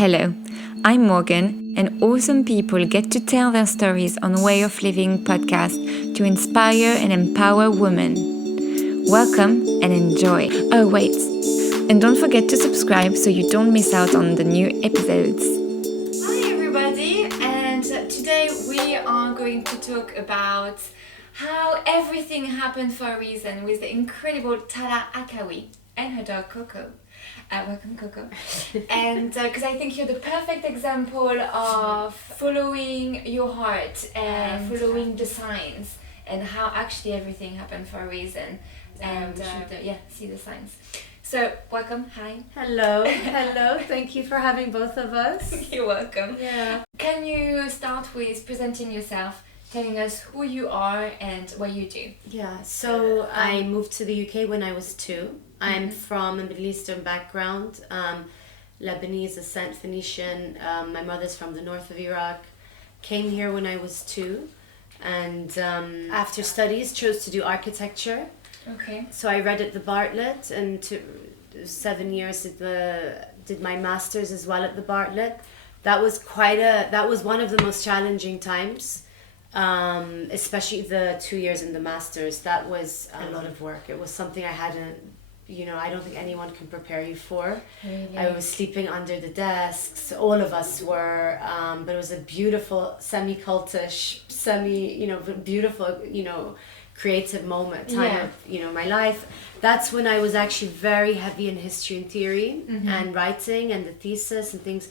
Hello, I'm Morgan, and awesome people get to tell their stories on Way of Living podcast to inspire and empower women. Welcome and enjoy. Oh, wait, and don't forget to subscribe so you don't miss out on the new episodes. Hi, everybody, and today we are going to talk about how everything happened for a reason with the incredible Tala Akkawi and her dog Coco. Welcome, Coco. And because I think you're the perfect example of following your heart and following the signs and how actually everything happened for a reason. And we should see the signs. So, welcome. Hi. Hello. Thank you for having both of us. You're welcome. Yeah. Can you start with presenting yourself, telling us who you are and what you do? Yeah, so I moved to the UK when I was 2. I'm from a Middle Eastern background, Lebanese descent, Phoenician. My mother's from the north of Iraq. Came here when I was 2, and after studies chose to do architecture. Okay. So I read at the Bartlett, and 7 years did my master's as well at the Bartlett. That was one of the most challenging times. Especially the 2 years in the masters. That was a lot of work. It was something I hadn't, I don't think anyone can prepare you for. Really? I was sleeping under the desks. All of us were, but it was a beautiful semi-cultish, beautiful, creative time of, my life. That's when I was actually very heavy in history and theory and writing and the thesis and things.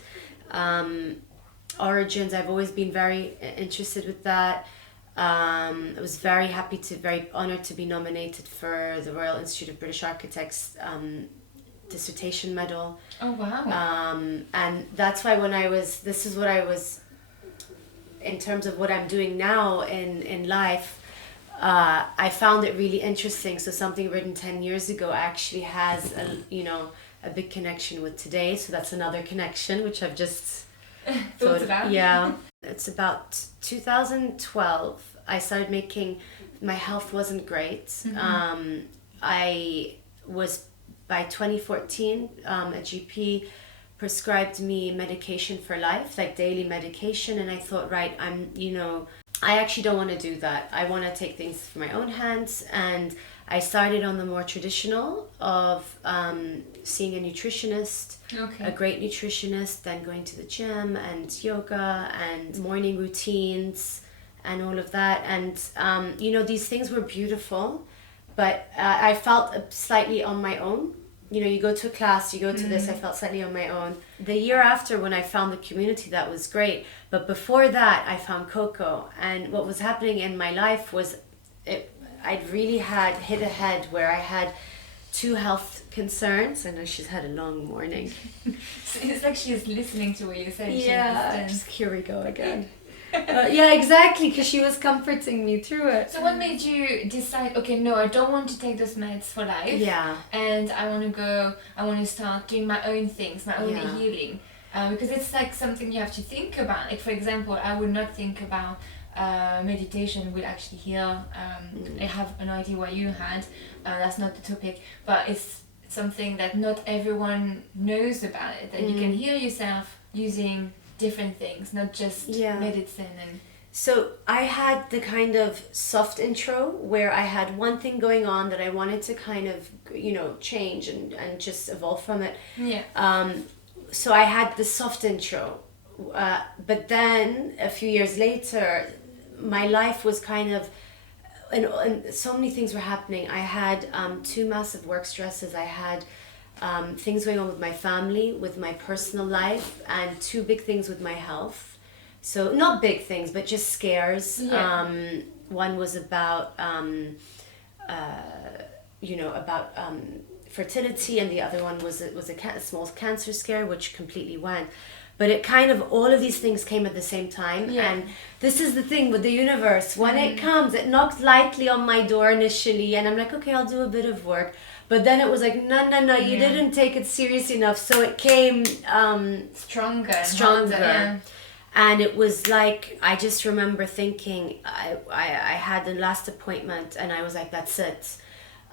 Origins, I've always been very interested with that. I was very honored to be nominated for the Royal Institute of British Architects dissertation medal. Oh, wow. And that's why this is what I was, in terms of what I'm doing now in life, I found it really interesting. So something written 10 years ago actually has a big connection with today. So that's another connection, which I've just thought about. Yeah. It's about 2012. I started my health wasn't great. I was, by 2014, a GP prescribed me medication for life, like daily medication. And I thought, right, I actually don't want to do that. I want to take things for my own hands. And I started on the more traditional of seeing a nutritionist, a great nutritionist, then going to the gym and yoga and morning routines and all of that. And, these things were beautiful, but I felt slightly on my own. You go to a class, you go to this, I felt slightly on my own. The year after, when I found the community, that was great. But before that, I found Coco. And what was happening in my life was I'd really hit a head where I had 2 health concerns. I know she's had a long morning. It's like she's listening to what you said. Yeah, here we go again. Yeah, exactly, because she was comforting me through it. So what made you decide, okay, no, I don't want to take those meds for life. Yeah. And I want to start doing my own things, my own healing. Because it's like something you have to think about. Like, for example, I would not think about meditation will actually heal. I have an idea what you had. That's not the topic, but it's something that not everyone knows about it. That you can heal yourself using different things, not just medicine. And so I had the kind of soft intro where I had one thing going on that I wanted to kind of change and just evolve from it. So I had the soft intro, but then a few years later my life was kind of, and so many things were happening. I had 2 massive work stresses. I had things going on with my family, with my personal life, and 2 big things with my health. So not big things, but just scares. One was about fertility, and the other one was a small cancer scare, which completely went. But it kind of, all of these things came at the same time. And this is the thing with the universe. When it comes, it knocked lightly on my door initially. And I'm like, okay, I'll do a bit of work. But then it was like, no, you didn't take it serious enough. So it came stronger. And it was like, I just remember thinking, I had the last appointment and I was like, that's it.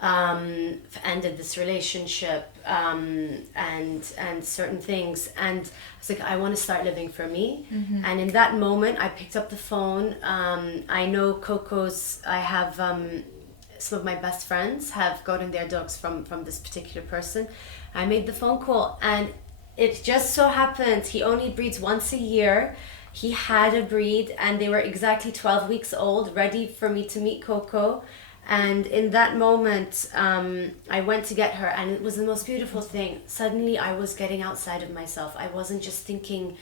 ended this relationship, and certain things, and I was like, I want to start living for me. And in that moment I picked up the phone. I know I have some of my best friends have gotten their dogs from this particular person. I made the phone call, and it just so happened he only breeds once a year. He had a breed, and they were exactly 12 weeks old, ready for me to meet Coco. And in that moment, I went to get her, and it was the most beautiful thing. Suddenly, I was getting outside of myself. I wasn't just thinking,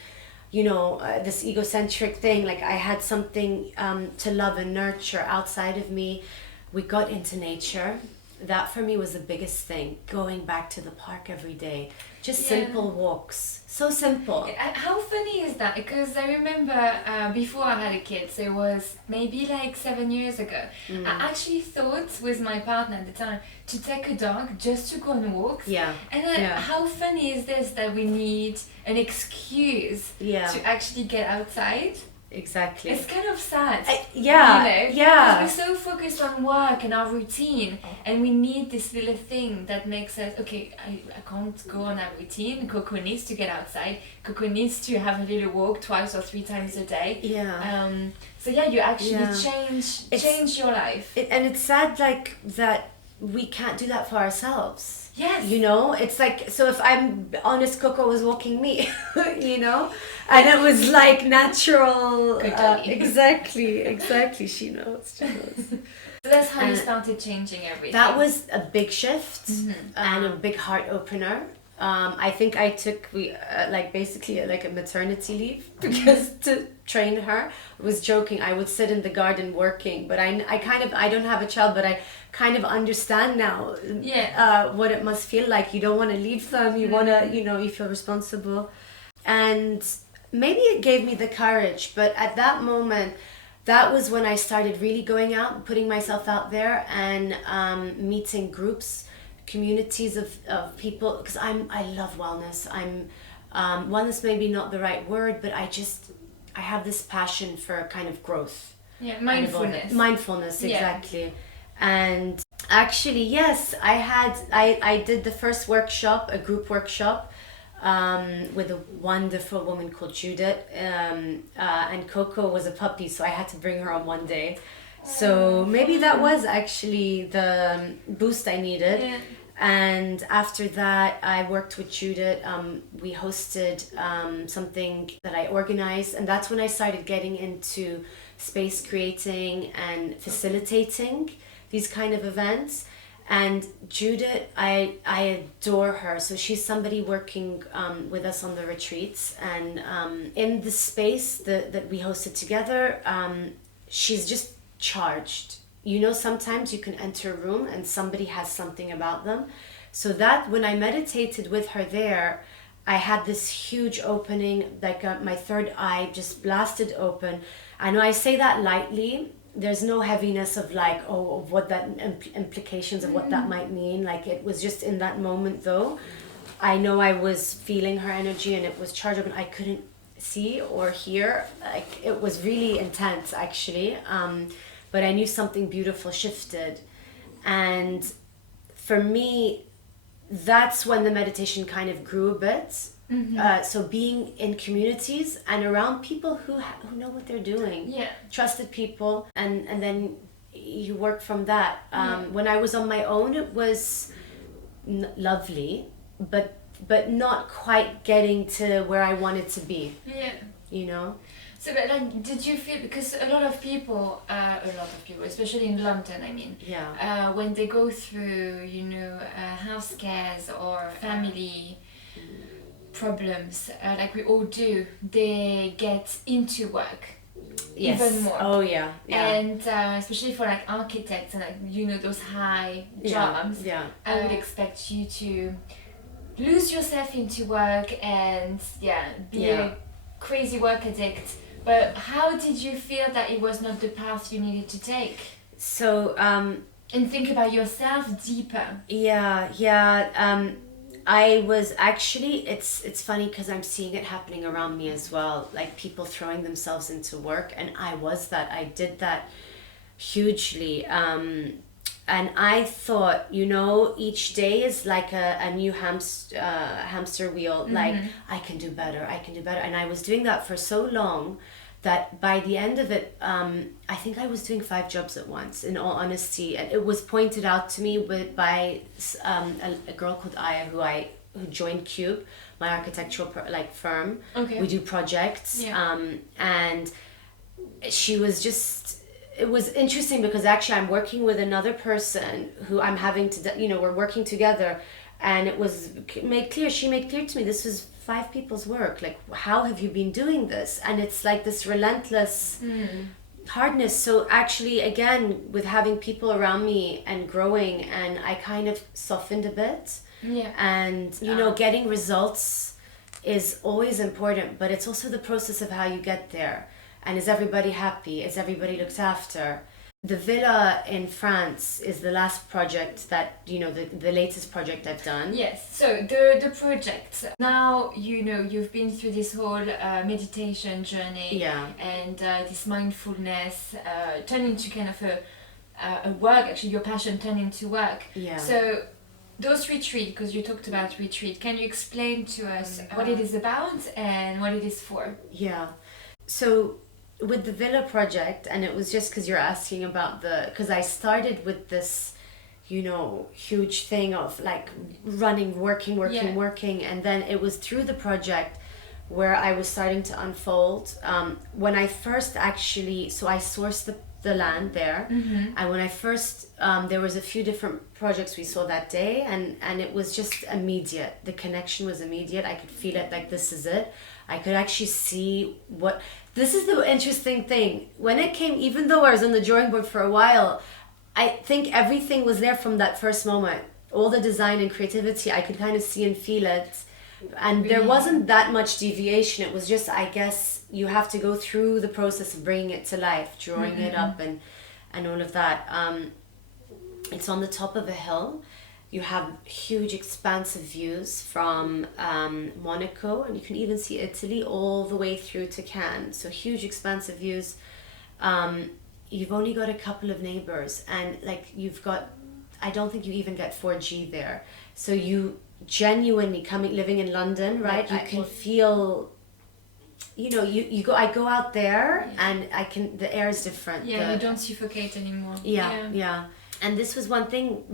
this egocentric thing. Like, I had something to love and nurture outside of me. We got into nature. That for me was the biggest thing. Going back to the park every day. Just simple walks. So simple. How funny is that? Because I remember before I had a kid, so it was maybe like 7 years ago, I actually thought with my partner at the time to take a dog just to go on walks. Yeah. And how funny is this that we need an excuse to actually get outside? Exactly. It's kind of sad. Yeah. Because we're so focused on work and our routine, and we need this little thing that makes us, okay, I can't go on our routine. Coco needs to get outside. Coco needs to have a little walk 2 or 3 times a day. Yeah. So you actually change your life. And it's sad, like, that we can't do that for ourselves. Yes. It's like, so if I'm honest, Coco was walking me, and it was like natural. Exactly. She knows. So that's how you started changing everything. That was a big shift and a big heart opener. I think I took basically like a maternity leave because to train her. I was joking. I would sit in the garden working, but I don't have a child, but I kind of understand now what it must feel like. You don't want to leave them. You want to, you feel responsible. And maybe it gave me the courage, but at that moment, that was when I started really going out, putting myself out there, and meeting groups, communities of people, because I love wellness. Wellness maybe not the right word, but I have this passion for kind of growth. Yeah, mindfulness. Exactly. And actually, yes, I did the first workshop, a group workshop, with a wonderful woman called Judith, and Coco was a puppy, so I had to bring her on one day. So maybe that was actually the boost I needed. Yeah. And after that, I worked with Judith. We hosted something that I organized, and that's when I started getting into space creating and facilitating these kind of events. And Judith, I adore her. So she's somebody working with us on the retreats, and in the space that we hosted together, she's just charged. Sometimes you can enter a room and somebody has something about them. So that when I meditated with her there, I had this huge opening, like my third eye just blasted open. I know I say that lightly. There's no heaviness of of what that implications of what that might mean. Like, it was just in that moment, though. I know I was feeling her energy, and it was charged up, and I couldn't see or hear. Like, it was really intense, actually. But I knew something beautiful shifted. And for me, that's when the meditation kind of grew a bit. So being in communities and around people who know what they're doing, trusted people, and then you work from that. When I was on my own, it was lovely, but not quite getting to where I wanted to be. So, but did you feel, because a lot of people, especially in London, when they go through, health scares or family problems, like we all do, they get into work even more. Oh yeah. And especially for like architects and those high jobs, I would expect you to lose yourself into work and be a crazy work addict. But how did you feel that it was not the path you needed to take? So and think about yourself deeper. I was actually, it's funny because I'm seeing it happening around me as well, like people throwing themselves into work, and I did that hugely. And I thought, each day is like a new hamster wheel. Like, I can do better, I can do better. And I was doing that for so long that by the end of it, I think I was doing 5 jobs at once, in all honesty. And it was pointed out to me by a girl called Aya, who joined Cube, my architectural firm. Okay. We do projects. Yeah. And she was just... It was interesting because actually I'm working with another person who I'm having to, we're working together, and it was made clear, she made clear to me, this was 5 people's work. Like, how have you been doing this? And it's like this relentless hardness. So actually, again, with having people around me and growing, and I kind of softened a bit. Yeah. And, getting results is always important, but it's also the process of how you get there. And is everybody happy? Is everybody looked after? The villa in France is the last project that, the latest project I've done. Yes, so the project. Now, you've been through this whole meditation journey. Yeah. And this mindfulness turned into kind of a work, actually your passion turned into work. Yeah. So those retreat, because you talked about retreat, can you explain to us what it is about and what it is for? Yeah. So with the villa project, and it was just because you're asking about because I started with this, huge thing of like working, and then it was through the project where I was starting to unfold. When I first actually, so I sourced the land there, and when I first, there was a few different projects we saw that day, and it was just immediate. The connection was immediate. I could feel it, like, this is it. I could actually see this is the interesting thing. When it came, even though I was on the drawing board for a while, I think everything was there from that first moment. All the design and creativity, I could kind of see and feel it. And there wasn't that much deviation. It was just, I guess, you have to go through the process of bringing it to life, drawing it up and all of that. It's on the top of a hill. You have huge expansive views from Monaco, and you can even see Italy all the way through to Cannes. So huge expansive views. You've only got a couple of neighbors, and I don't think you even get 4G there. So you genuinely living in London, right? You can feel, I go out there and the air is different. Yeah, you don't suffocate anymore. Yeah. And this was one thing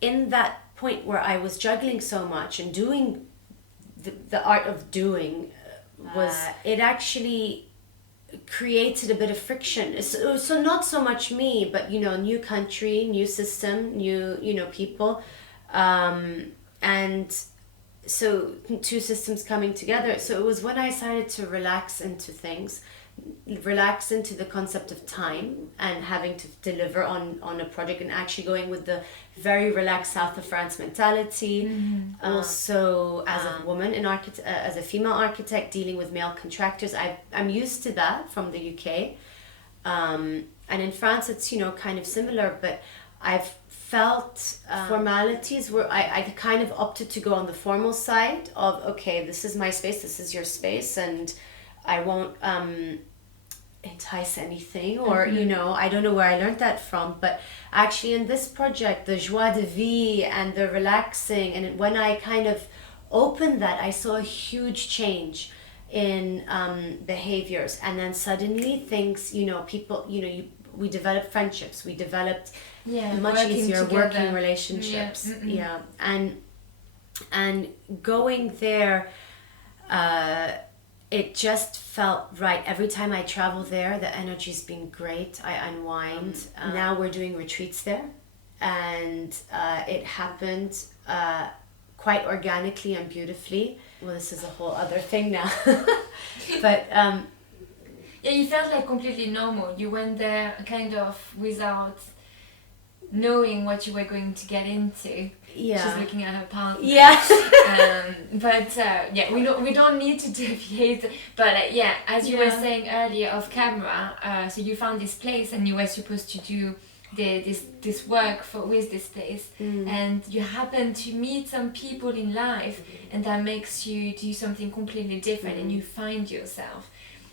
in that point where I was juggling so much and doing the art of doing it actually created a bit of friction. So not so much me, but, new country, new system, new people. And so 2 systems coming together. So it was when I started to relax into things, relax into the concept of time and having to deliver on a project, and actually going with the very relaxed South of France mentality. Also, as a woman as a female architect dealing with male contractors, I'm used to that from the UK, and in France it's kind of similar, but I've felt formalities where I kind of opted to go on the formal side of, okay, this is my space, this is your space, and I won't entice anything, or I don't know where I learned that from, but actually in this project, the joie de vivre and the relaxing, and when I kind of opened that, I saw a huge change in behaviors, and then suddenly things, people, we developed friendships, we developed much easier working relationships, and going there, it just felt right. Every time I travel there, the energy's been great. I unwind. Now we're doing retreats there, and it happened quite organically and beautifully. Well, this is a whole other thing now. But yeah, you felt like completely normal. You went there kind of without knowing what you were going to get into. Yeah. She's looking at her partner. Yeah. But we don't need to deviate. But as you were saying earlier off camera, so you found this place and you were supposed to do this work with this place, and you happen to meet some people in life, and that makes you do something completely different, and you find yourself.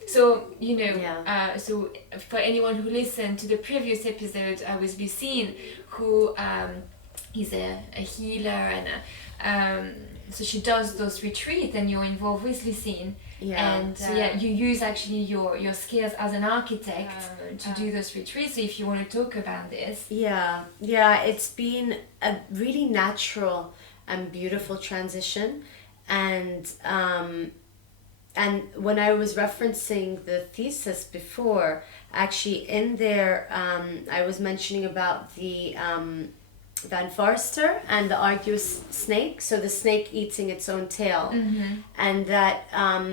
So, you know, Yeah. so for anyone who listened to the previous episode with Lucine, who is a healer, and so she does those retreats, and you're involved with Lucine. Yeah. And so you use actually your skills as an architect to do those retreats. So if you want to talk about this. Yeah, it's been a really natural and beautiful transition. And when I was referencing the thesis before, actually in there, I was mentioning about the Van Forster and the arduous snake. So the snake eating its own tail, and that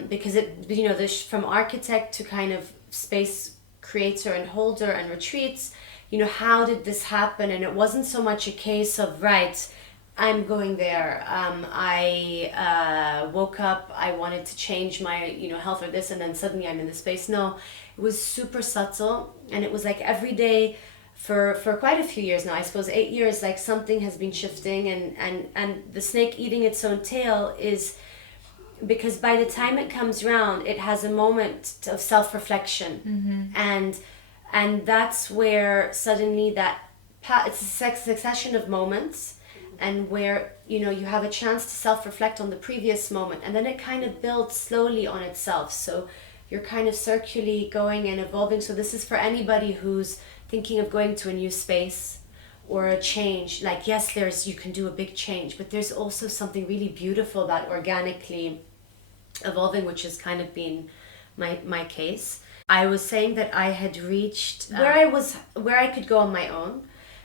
because it, you know, from architect to kind of space creator and holder and retreats, you know, how did this happen? And it wasn't so much a case of, right, I'm going there. I woke up, I wanted to change my, you know, health or this, and then suddenly I'm in the space. No, it was super subtle, and it was like every day for quite a few years now, I suppose 8 years, like something has been shifting, and the snake eating its own tail is because by the time it comes round, it has a moment of self-reflection, and that's where suddenly it's a succession of moments, and where, you know, you have a chance to self-reflect on the previous moment, and then it kind of builds slowly on itself. So you're kind of circularly going and evolving. So this is for anybody who's thinking of going to a new space or a change. Like, yes, you can do a big change, but there's also something really beautiful about organically evolving, which has kind of been my case. I was saying that I had reached where I could go on my own,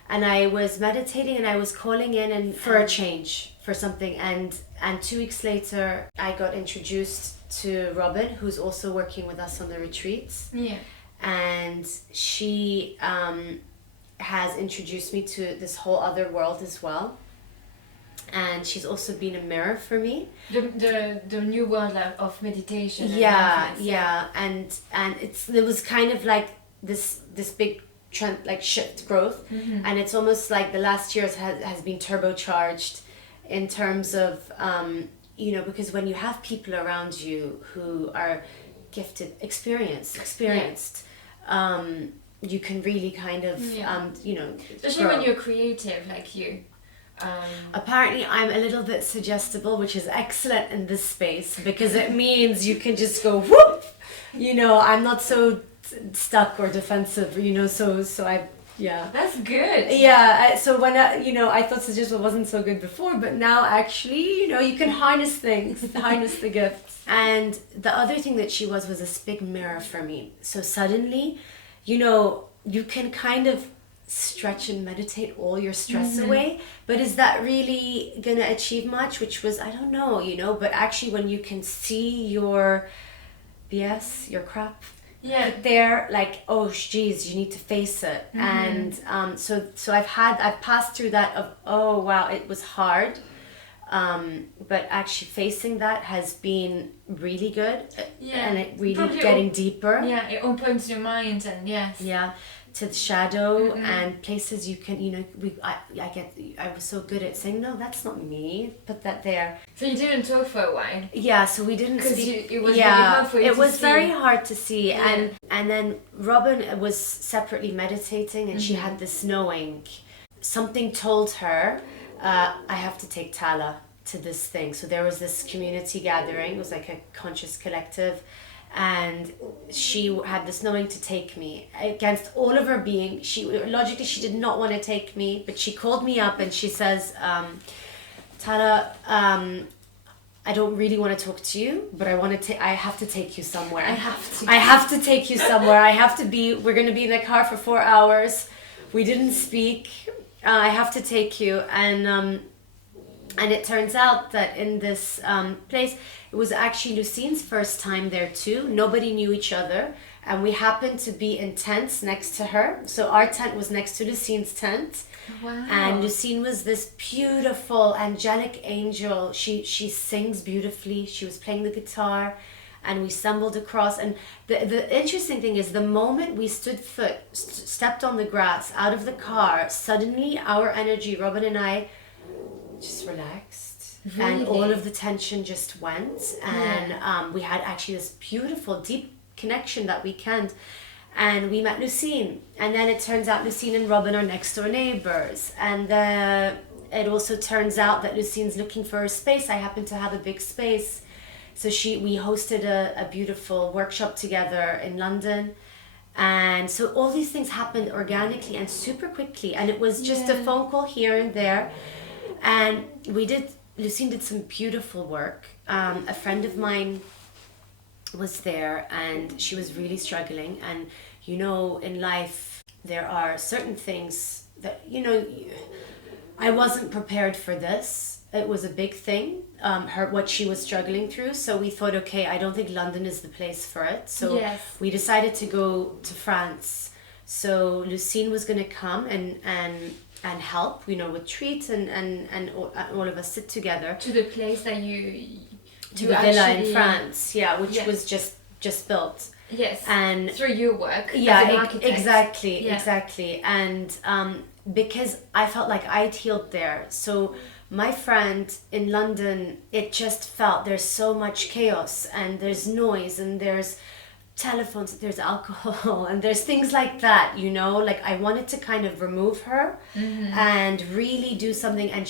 and I was meditating, and I was calling in and for a change, for something, and 2 weeks later I got introduced to Robin, who's also working with us on the retreats. Yeah. And she has introduced me to this whole other world as well. And she's also been a mirror for me. The new world of meditation. Yeah. And it was kind of like this big trend, like shift growth, and it's almost like the last years has been turbocharged in terms of you know, because when you have people around you who are gifted, experienced, you can really kind of you know, especially when you're creative like you. Apparently I'm a little bit suggestible, which is excellent in this space, because it means you can just go whoop, you know, I'm not so stuck or defensive, you know, so That's good. So when I thought suggestible wasn't so good before, but now actually, you know, you can harness things, harness the gifts. And the other thing that she was this big mirror for me. So suddenly, you know, you can kind of stretch and meditate all your stress away, but is that really gonna achieve much? Which was, I don't know, you know, but actually when you can see your BS, your crap, there, like, oh geez, you need to face it. And so I've passed through that of, oh wow, it was hard, but actually facing that has been really good. And it really probably getting deeper. It opens your mind, and to the shadow and places you can, you know, I was so good at saying, no, that's not me, put that there. So you didn't talk for a while? Yeah, so we didn't speak. It was really hard for you it was very hard to see. And then Robin was separately meditating, and she had this knowing. Something told her, I have to take Tala to this thing. So there was this community gathering. It was like a conscious collective. And she had this knowing to take me against all of her being. She did not want to take me, but she called me up and she says, Tala, I don't really want to talk to you, but I have to take you somewhere. I have to take you somewhere. We're going to be in the car for 4 hours. We didn't speak. I have to take you. And it turns out that in this place, it was actually Lucine's first time there too. Nobody knew each other. And we happened to be in tents next to her. So our tent was next to Lucine's tent. Wow. And Lucine was this beautiful, angelic angel. She sings beautifully. She was playing the guitar. And we stumbled across. And the interesting thing is, the moment we stepped on the grass, out of the car, suddenly our energy, Robin and I, just relaxed. Really? And all of the tension just went. And we had actually this beautiful, deep connection that weekend. And we met Lucine, and then it turns out Lucine and Robin are next door neighbors, and it also turns out that Lucine's looking for a space. I happen to have a big space, so we hosted a beautiful workshop together in London, and so all these things happened organically and super quickly, and it was just a phone call here and there, and Lucine did some beautiful work. A friend of mine was there, and she was really struggling, and in life there are certain things that I wasn't prepared for this. It was a big thing, what she was struggling through, so we thought, okay, I don't think London is the place for it, so we decided to go to France. So Lucine was going to come and help, with treats, and all of us sit together to the place that to the villa in France, which was just built. Yes, and through your work. As an architect. Exactly. And because I felt like I'd healed there. So my friend in London, it just felt there's so much chaos, and there's noise, and there's telephones, there's alcohol, and there's things like that, like I wanted to kind of remove her and really do something, and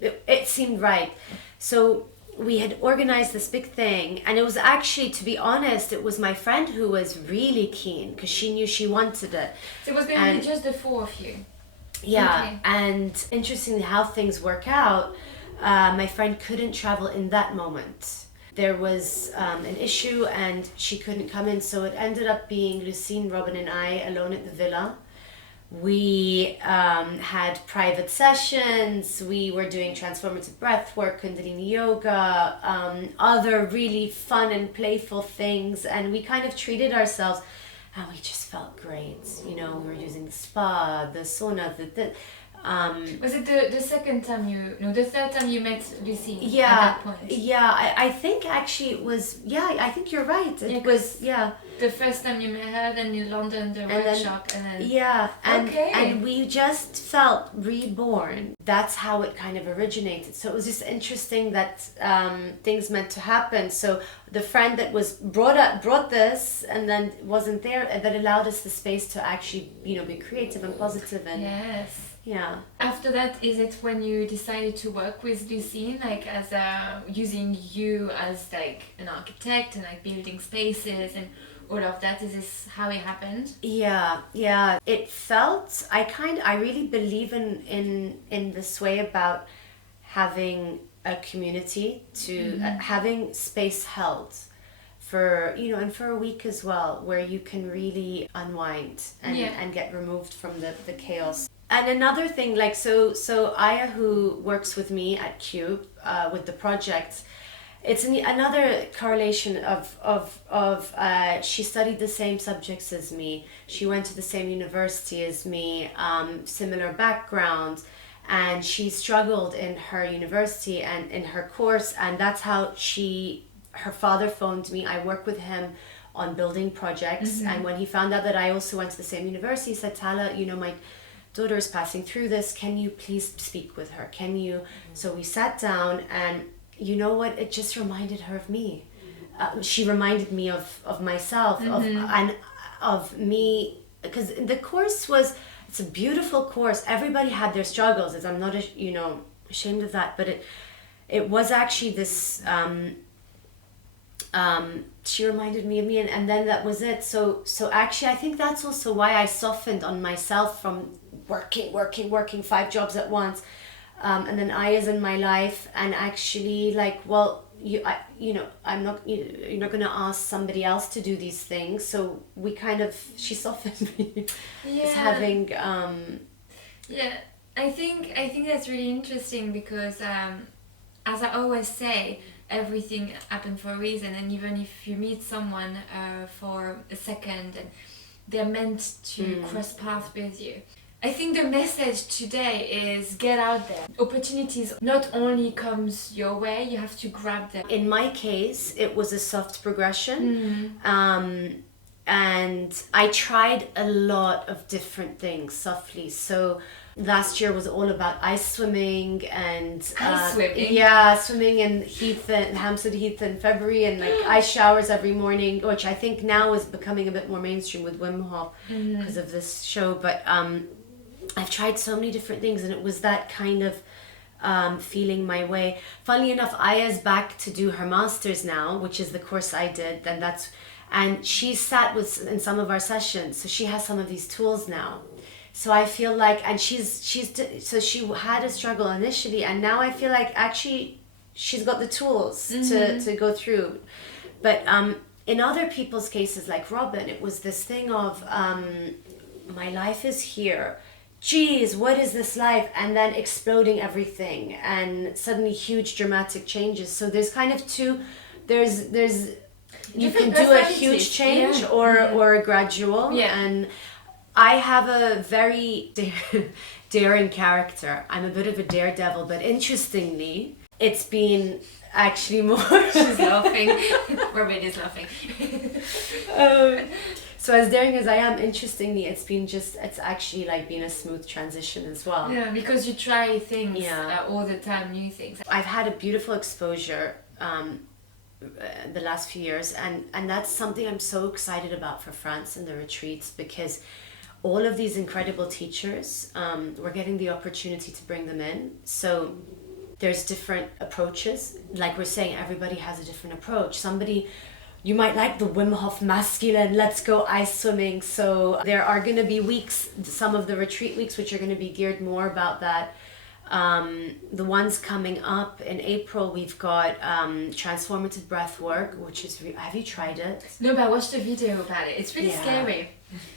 it seemed right. So we had organized this big thing, and it was actually, to be honest, it was my friend who was really keen, because she knew she wanted it. So it was going to be just the four of you? Yeah, okay. And interestingly how things work out, my friend couldn't travel in that moment. There was an issue and she couldn't come in, so it ended up being Lucine, Robin and I alone at the villa. We had private sessions, we were doing transformative breath work, Kundalini yoga, other really fun and playful things, and we kind of treated ourselves, and we just felt great. We were using the spa, the sauna, was it the second time the third time you met Lucy at that point? I think actually it was, I think you're right. It was, the first time you met her, then in London, the workshop, and then... and we just felt reborn. That's how it kind of originated. So it was just interesting that things meant to happen. So the friend that was brought this, and then wasn't there, that allowed us the space to actually, be creative and positive. And yes. Yeah. After that, is it when you decided to work with Lucine, like as using you as like an architect and like building spaces and all of that? Is this how it happened? Yeah. It felt, I really believe in this way about having a community, to having space held for, and for a week as well, where you can really unwind and get removed from the chaos. And another thing, like, so Aya, who works with me at Cube, with the project, it's another correlation of she studied the same subjects as me. She went to the same university as me, similar background, and she struggled in her university and in her course, and that's how her father phoned me. I work with him on building projects, and when he found out that I also went to the same university, he said, Tala, my daughter is passing through this, can you please speak with her? Can you? So we sat down, and you know what, it just reminded her of me. She reminded me of myself, of me, because the course it's a beautiful course. Everybody had their struggles. I'm not ashamed of that, but it was actually this she reminded me of me, and then that was it. So actually I think that's also why I softened on myself from working 5 jobs at once, and then Aya's in my life, and actually like, well, you're not going to ask somebody else to do these things, so she softened me. As having I think that's really interesting, because as I always say, everything happened for a reason, and even if you meet someone for a second and they're meant to cross paths with you, I think the message today is get out there. Opportunities not only comes your way, you have to grab them. In my case, it was a soft progression, and I tried a lot of different things softly. So Last year was all about ice swimming and Ice swimming? Yeah, swimming in Hampstead Heath in February, and like ice showers every morning, which I think now is becoming a bit more mainstream with Wim Hof because of this show. But I've tried so many different things, and it was that kind of feeling my way. Funnily enough, Aya's back to do her master's now, which is the course I did, and she sat with in some of our sessions, so she has some of these tools now. So I feel like, and so she had a struggle initially, and now I feel like actually she's got the tools to go through. But in other people's cases, like Robin, it was this thing of my life is here. Geez, what is this life? And then exploding everything, and suddenly huge dramatic changes. So there's kind of there's you can do a huge change or a gradual. And I have a very daring character. I'm a bit of a daredevil, but interestingly, it's been actually more... She's laughing. Robin is laughing. So as daring as I am, interestingly, it's actually like been a smooth transition as well. Yeah, because you try things all the time, new things. I've had a beautiful exposure the last few years, and that's something I'm so excited about for France and the retreats, because all of these incredible teachers, we're getting the opportunity to bring them in. So there's different approaches. Like we're saying, everybody has a different approach. You might like the Wim Hof masculine, let's go ice swimming. So there are going to be weeks, some of the retreat weeks, which are going to be geared more about that. The ones coming up in April, we've got transformative breath work, which is... have you tried it? No, but I watched a video about it. It's really scary.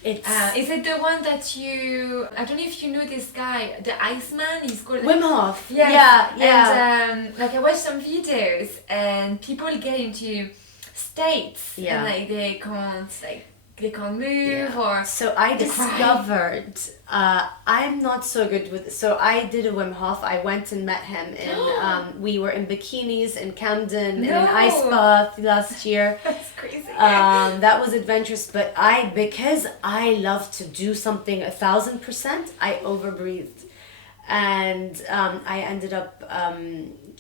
Is it the one that you... I don't know if you know this guy, the Iceman, he's called... Wim Hof. Yeah. And like I watched some videos, and people get into states and like they can't move or... So I discovered I'm not so good with... So I did a Wim Hof. I went and met him in... we were in bikinis in Camden in an ice bath last year. That's crazy. That was adventurous, but because I love to do something 1,000%, I overbreathed. And I ended up...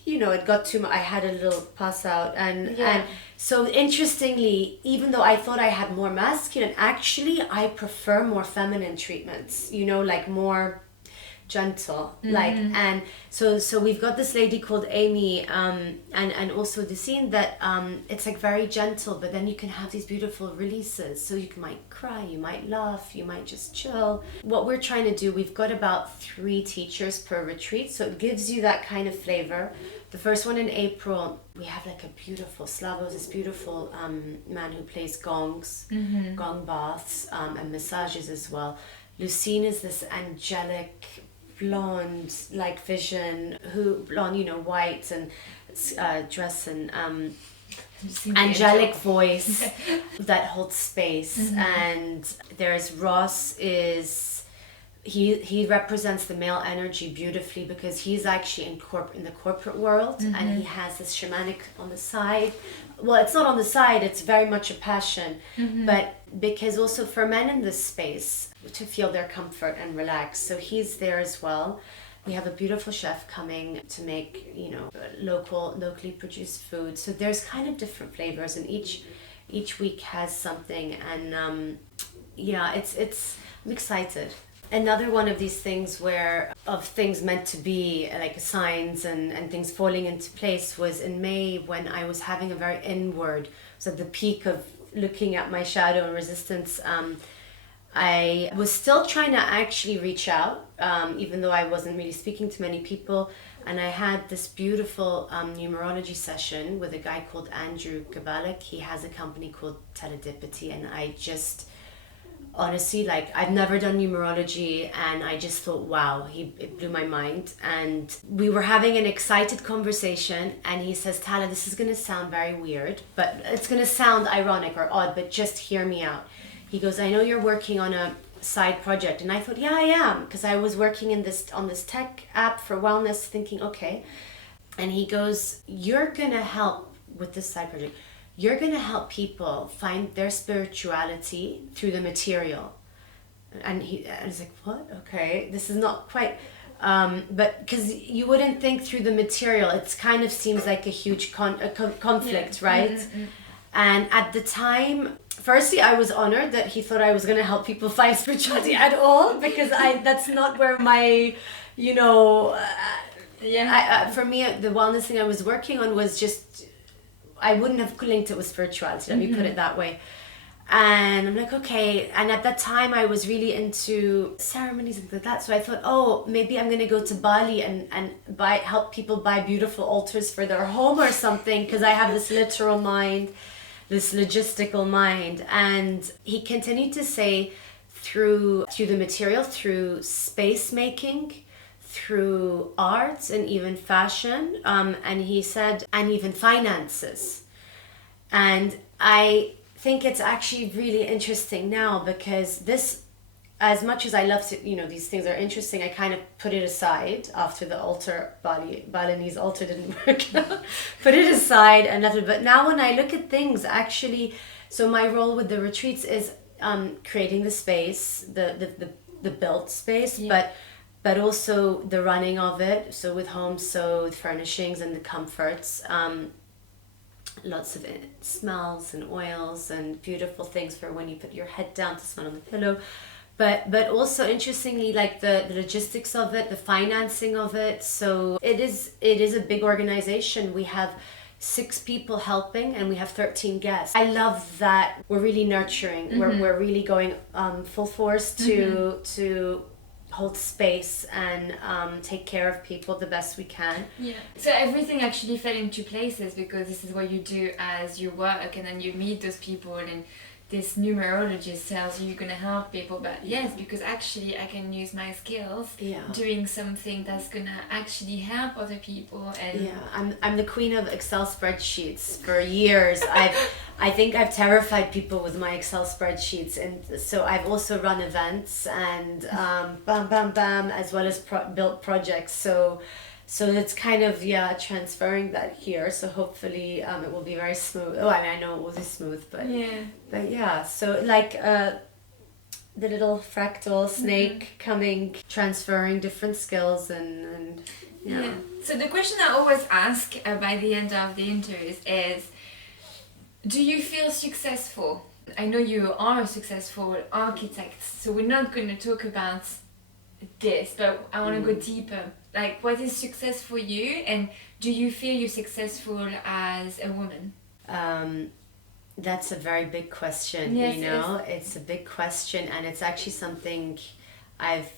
it got too much. I had a little pass out, and so interestingly, even though I thought I had more masculine, actually I prefer more feminine treatments. Like more gentle, and so we've got this lady called Amy, and also the scene that it's like very gentle, but then you can have these beautiful releases. So you might cry, you might laugh, you might just chill. What we're trying to do, we've got about 3 teachers per retreat, so it gives you that kind of flavor. The first one in April, we have like a beautiful Slavo, this beautiful man who plays gongs, gong baths, and massages as well. Lucine is this angelic blonde like vision, white and dress and angelic voice that holds space. And there's Ross he represents the male energy beautifully, because he's actually in the corporate world, and he has this shamanic on the side. Well, it's not on the side, it's very much a passion, but because also for men in this space to feel their comfort and relax. So he's there as well. We have a beautiful chef coming to make, locally produced food. So there's kind of different flavors, and each week has something, and I'm excited. Another one of these things of things meant to be, like signs and things falling into place, was in May, when I was having a very inward, so at the peak of looking at my shadow and resistance. I was still trying to actually reach out, even though I wasn't really speaking to many people. And I had this beautiful numerology session with a guy called Andrew Gabalik. He has a company called Teledipity, and I just... honestly, I've never done numerology, and I just thought, wow, it blew my mind. And we were having an excited conversation, and he says, Tala, this is going to sound very weird, but it's going to sound ironic or odd, but just hear me out. He goes, I know you're working on a side project. And I thought, yeah, I am, because I was working on this tech app for wellness, thinking, okay. And he goes, you're going to help with this side project. You're going to help people find their spirituality through the material. and I was like, what? Okay, this is not quite, but because you wouldn't think through the material, it kind of seems like a huge conflict, right? And at the time, firstly, I was honored that he thought I was going to help people find spirituality at all, because that's not where my, you know, for me, the wellness thing I was working on was just, I wouldn't have linked it with spirituality, let me put it that way. And I'm like, okay. And at that time, I was really into ceremonies and things like that. So I thought, oh, maybe I'm going to go to Bali and help people buy beautiful altars for their home or something, because I have this literal mind, this logistical mind. And he continued to say, through the material, through space making, through art and even fashion, and he said, and even finances. And I think it's actually really interesting now, because this, as much as I love to, you know, these things are interesting, I kind of put it aside after the Balinese altar didn't work. Put it aside and left it. But now when I look at things, actually, so my role with the retreats is creating the space, the built space, but also the running of it. So with home sewed furnishings and the comforts. Lots of smells and oils and beautiful things for when you put your head down to smell on the pillow, but also interestingly, like the logistics of it, the financing of it. So it is a big organization. We have 6 people helping and we have 13 guests. I love that we're really nurturing. We're really going full force to hold space and take care of people the best we can. Yeah. So everything actually fell into places, because this is what you do as you work, and then you meet those people, and this numerologist tells you you're gonna help people. But yes, because actually I can use my skills doing something that's gonna actually help other people. And I'm the queen of Excel spreadsheets. For years I think I've terrified people with my Excel spreadsheets, and so I've also run events and bam, as well as built projects. So it's kind of transferring that here. So hopefully it will be very smooth. Oh, I know it will be smooth, but yeah. So like the little fractal snake coming, transferring different skills and yeah. So the question I always ask by the end of the interviews is, do you feel successful? I know you are a successful architect, so we're not going to talk about this, but I want to go deeper. Like, what is success for you, and do you feel you're successful as a woman? That's a very big question. Yes, you know, it's a big question, and it's actually something I've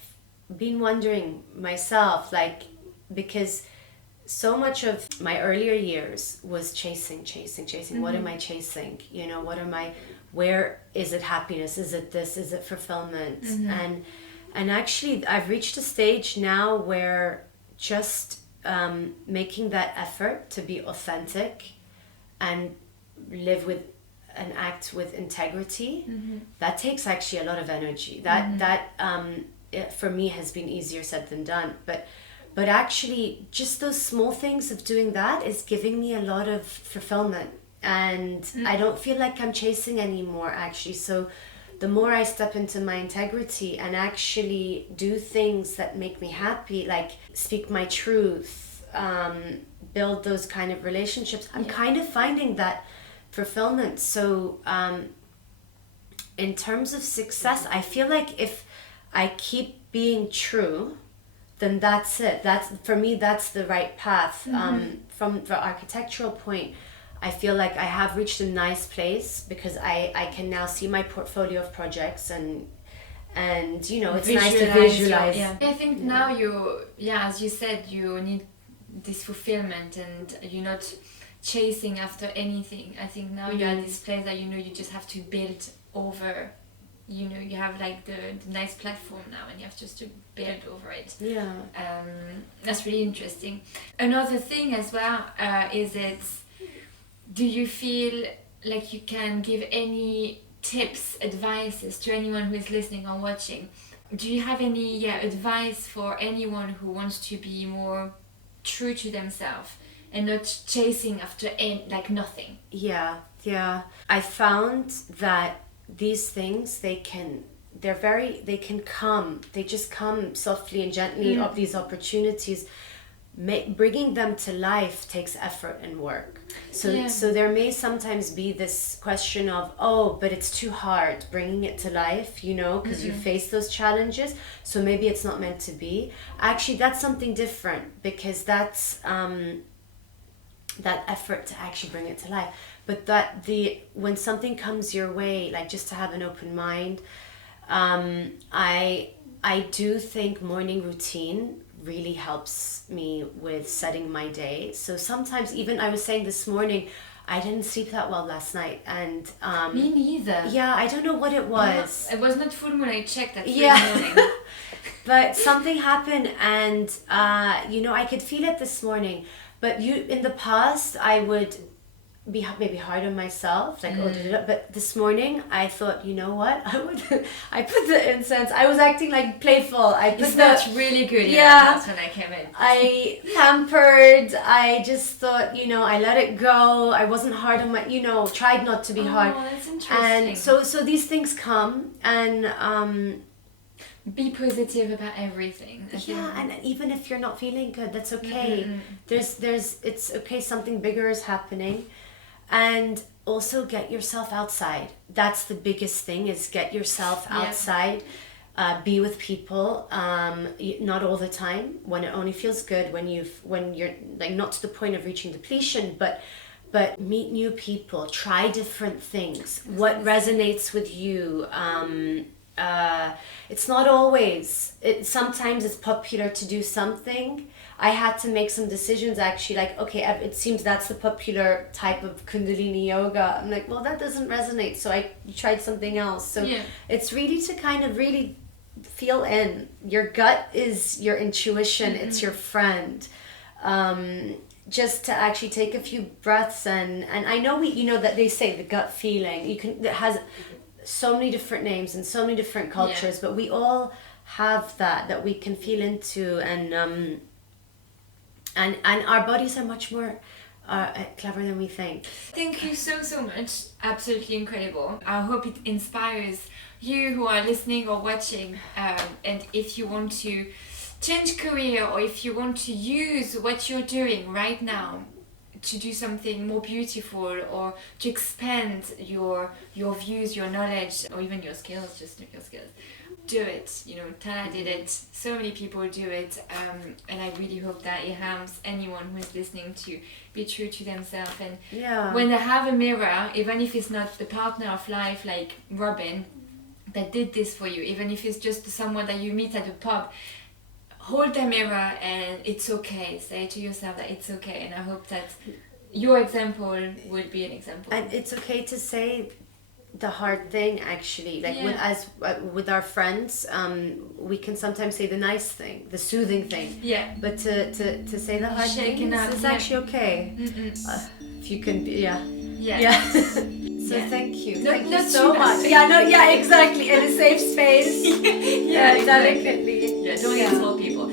been wondering myself, like, because so much of my earlier years was chasing. What am I chasing? You know, where is it happiness? Is it this? Is it fulfillment? And actually I've reached a stage now where just making that effort to be authentic and live with and act with integrity, that takes actually a lot of energy. That for me has been easier said than done. But actually, just those small things of doing that is giving me a lot of fulfillment. And I don't feel like I'm chasing anymore, actually. So the more I step into my integrity and actually do things that make me happy, like speak my truth, build those kind of relationships, I'm kind of finding that fulfillment. So in terms of success, I feel like if I keep being true, then that's it. That's, for me, that's the right path. From the architectural point, I feel like I have reached a nice place, because I can now see my portfolio of projects and you know, it's nice to visualize. I think now as you said, you need this fulfillment and you're not chasing after anything. I think now you're at this place that, you know, you just have to build over. You know, you have like the nice platform now, and you have just to build over it. Yeah. That's really interesting. Another thing as well is do you feel like you can give any tips, advices to anyone who is listening or watching? Do you have any advice for anyone who wants to be more true to themselves and not chasing after like nothing? Yeah. I found that these things, they can they can come. They just come softly and gently of these opportunities. Bringing them to life takes effort and work. So there may sometimes be this question of, oh, but it's too hard bringing it to life, because you face those challenges, so maybe it's not meant to be. Actually, that's something different, because that's that effort to actually bring it to life. But when something comes your way, like just to have an open mind, I do think morning routine really helps me with setting my day. So sometimes, even I was saying this morning, I didn't sleep that well last night, and me neither. Yeah, I don't know what it was. It was not full moon. I checked at 3 in the morning. But something happened, and I could feel it this morning. But in the past, I would be maybe hard on myself, like but this morning I thought, you know what, I put the incense. I was acting like playful. That's really good. That's when I came in. I pampered. I just thought, I let it go. I wasn't hard on my, tried not to be hard. That's interesting. And so these things come, and be positive about everything. And even if you're not feeling good, that's okay. It's okay. Something bigger is happening. And also get yourself outside. That's the biggest thing, is get yourself outside. Be with people, not all the time, when it only feels good, when you're like not to the point of reaching depletion, but meet new people, try different things. What resonates with you? It's not always. Sometimes it's popular to do something. I had to make some decisions, actually, like, okay, it seems that's the popular type of Kundalini yoga. I'm like, well, that doesn't resonate, so I tried something else. So it's really to kind of really feel in. Your gut is your intuition. It's your friend. Just to actually take a few breaths, and I know that they say the gut feeling, it has so many different names and so many different cultures, but we all have that we can feel into, and our bodies are much more clever than we think. Thank you so much. Absolutely incredible. I hope it inspires you who are listening or watching, and if you want to change career, or if you want to use what you're doing right now to do something more beautiful, or to expand your views, your knowledge, or even your skills, do it. Tala did it, so many people do it, and I really hope that it helps anyone who is listening to be true to themselves. And when they have a mirror, even if it's not the partner of life like Robin that did this for you, even if it's just someone that you meet at a pub, hold the mirror, and it's okay. Say to yourself that it's okay, and I hope that your example would be an example. And it's okay to say the hard thing, actually. Like with our friends, we can sometimes say the nice thing, the soothing thing. Yeah. But to say the hard thing is actually okay. If you can, So thank you. Thank you so much. Exactly. In a safe space. Delicately. Don't insult people.